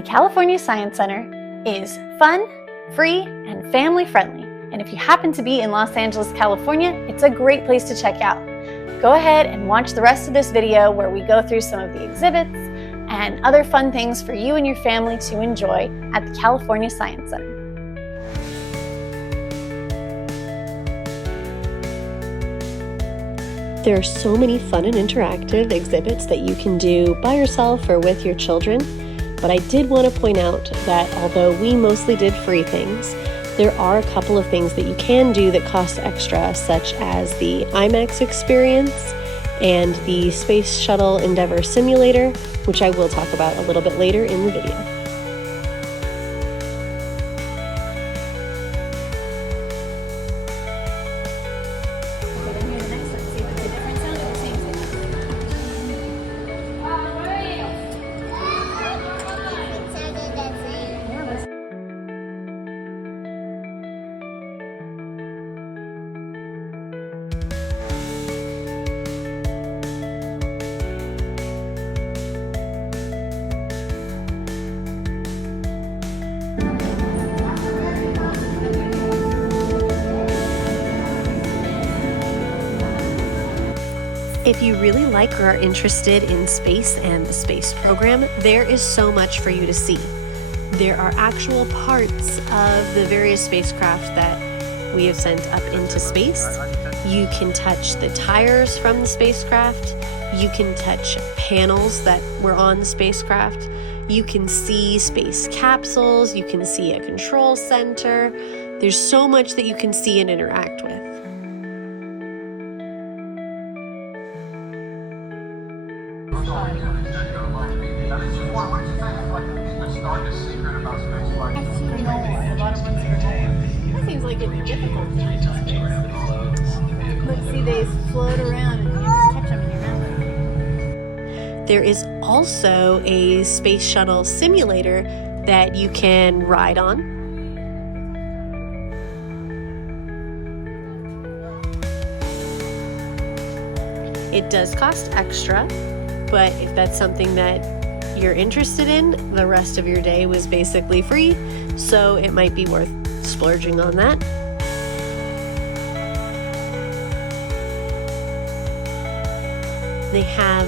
The California Science Center is fun, free, and family-friendly. And if you happen to be in Los Angeles, California, it's a great place to check out. Go ahead and watch the rest of this video where we go through some of the exhibits and other fun things for you and your family to enjoy at the California Science Center. There are so many fun and interactive exhibits that you can do by yourself or with your children, but I did want to point out that although we mostly did free things, there are a couple of things that you can do that cost extra, such as the IMAX experience and the Space Shuttle Endeavour simulator, which I will talk about a little bit later in the video. If you really like or are interested in space and the space program, there is so much for you to see. There are actual parts of the various spacecraft that we have sent up into space. You can touch the tires from the spacecraft. You can touch panels that were on the spacecraft. You can see space capsules. You can see a control center. There's so much that you can see and interact with. That seems like it'd be difficult to reach space. Let's see, they float around and you touch them in your mouth. There is also a space shuttle simulator that you can ride on. It does cost extra, but if that's something that you're interested in, the rest of your day was basically free, so it might be worth splurging on that. They have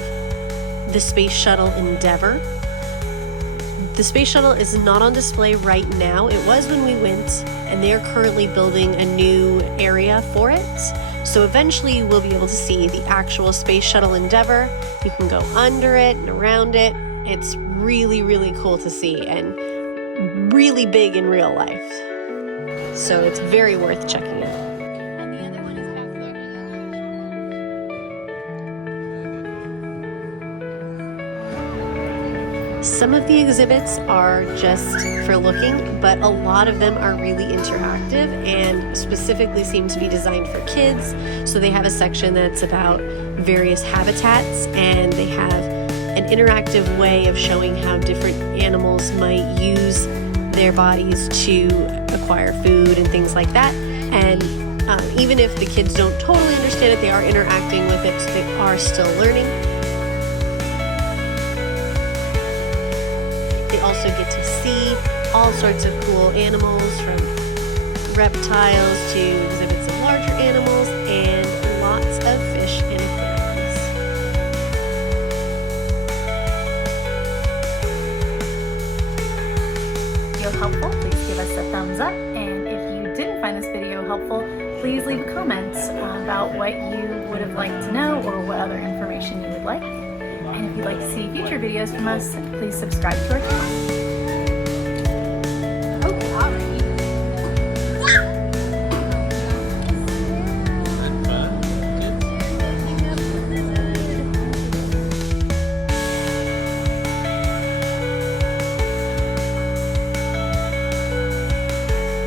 the Space Shuttle Endeavour. The Space Shuttle is not on display right now. It was when we went, and they are currently building a new area for it. So eventually you will be able to see the actual Space Shuttle Endeavour. You can go under it and around it. It's really, really cool to see and really big in real life. So it's very worth checking out. And the other one is back there. Some of the exhibits are just for looking, but a lot of them are really interactive and specifically seem to be designed for kids. So they have a section that's about various habitats, and they have an interactive way of showing how different animals might use their bodies to acquire food and things like that. And even if the kids don't totally understand it, they are interacting with it, so they are still learning. They also get to see all sorts of cool animals, from reptiles to exhibits of larger animals, and lots of fish and aquariums. Helpful, please give us a thumbs up, and if you didn't find this video helpful, please leave a comment about what you would have liked to know or what other information you would like. And if you'd like to see future videos from us, please subscribe to our channel.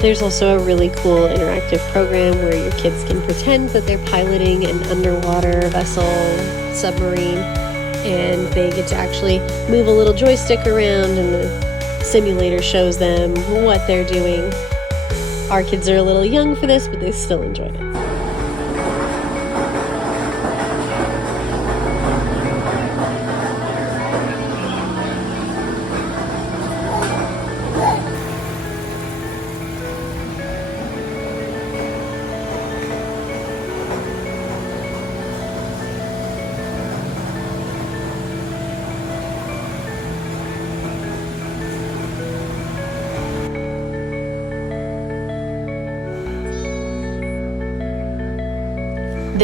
There's also a really cool interactive program where your kids can pretend that they're piloting an underwater vessel, submarine, and they get to actually move a little joystick around, and the simulator shows them what they're doing. Our kids are a little young for this, but they still enjoyed it.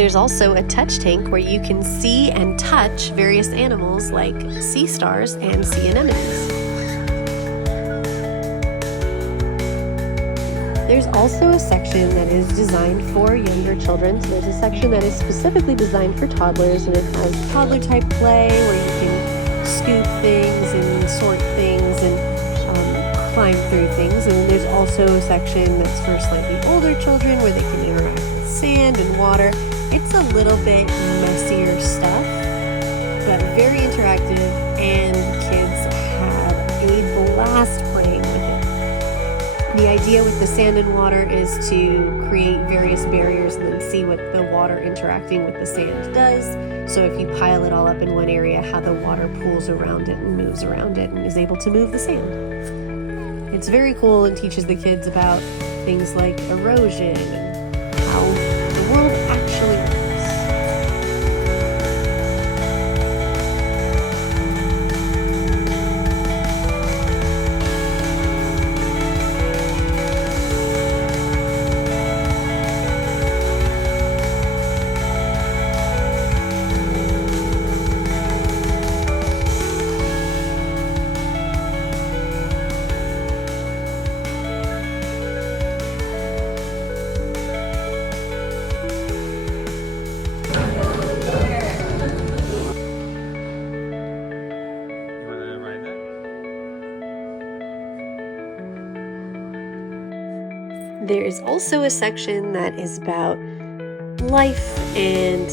There's also a touch tank where you can see and touch various animals like sea stars and sea anemones. There's also a section that is designed for younger children. So there's a section that is specifically designed for toddlers, and it has toddler type play where you can scoop things and sort things and climb through things. And then there's also a section that's for slightly older children where they can interact with sand and water. It's a little bit messier stuff, but very interactive, and kids have a blast playing with it. The idea with the sand and water is to create various barriers and then see what the water interacting with the sand does. So if you pile it all up in one area, how the water pools around it and moves around it and is able to move the sand. It's very cool and teaches the kids about things like erosion and how the world actually works. There is also a section that is about life and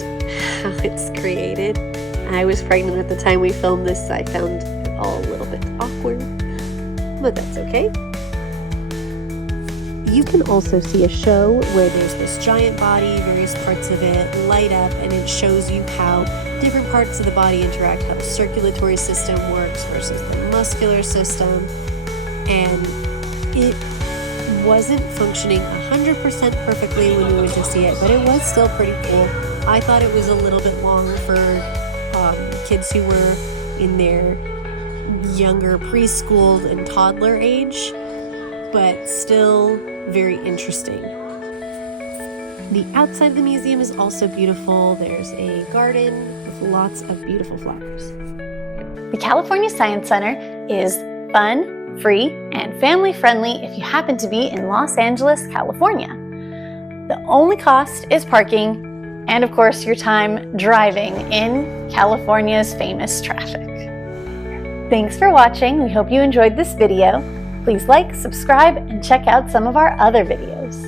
how it's created. I was pregnant at the time we filmed this. I found it all a little bit awkward, but that's okay. You can also see a show where there's this giant body, various parts of it light up, and it shows you how different parts of the body interact, how the circulatory system works versus the muscular system, and it wasn't functioning 100% perfectly when we went to see it, but it was still pretty cool. I thought it was a little bit long for kids who were in their younger preschool and toddler age, but still very interesting. The outside of the museum is also beautiful. There's a garden with lots of beautiful flowers. The California Science Center is fun, free, and family-friendly if you happen to be in Los Angeles, California. The only cost is parking and, of course, your time driving in California's famous traffic. Thanks for watching. We hope you enjoyed this video. Please like, subscribe, and check out some of our other videos.